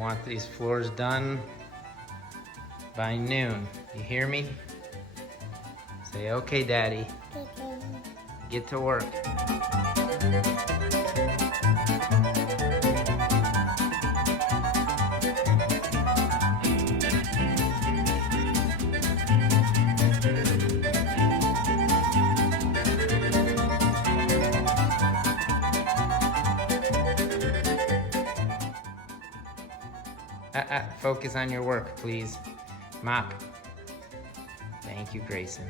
want these floors done by noon. You hear me? Say, okay, Daddy. Get to work. Focus on your work, please. Mop. Thank you, Grayson.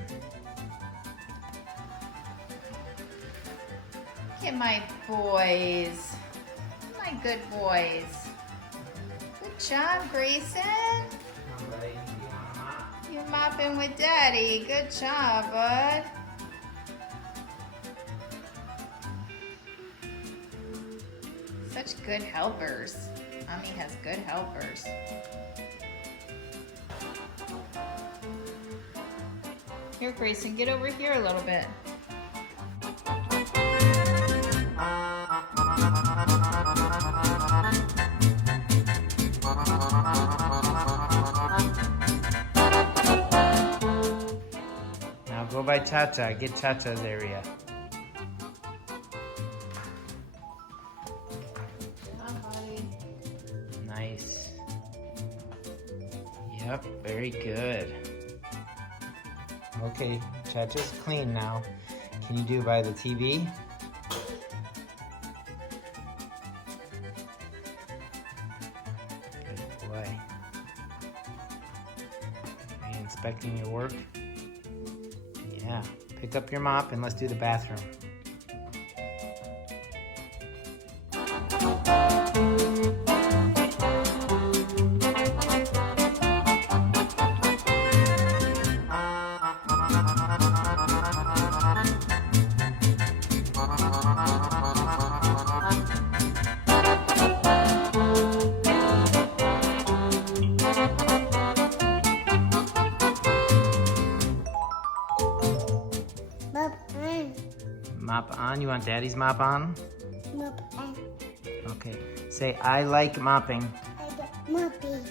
Look at my boys. My good boys. Good job, Grayson. You're mopping with Daddy. Good job, bud. Such good helpers. Mommy has good helpers. Here, Grayson, get over here a little bit. Now go by Cha-Cha. Get Cha-Cha's area. Nice. Yep, very good. Okay, Cha-Cha's clean now. Can you do by the TV? Good boy. Are you inspecting your work? Yeah. Pick up your mop and let's do the bathroom. Mop on. You want Daddy's mop on? Mop on. Okay. Say, I like mopping. I like mopping.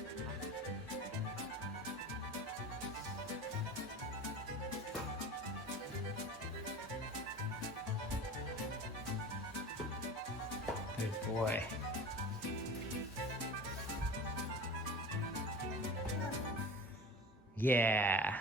Good boy. Yeah.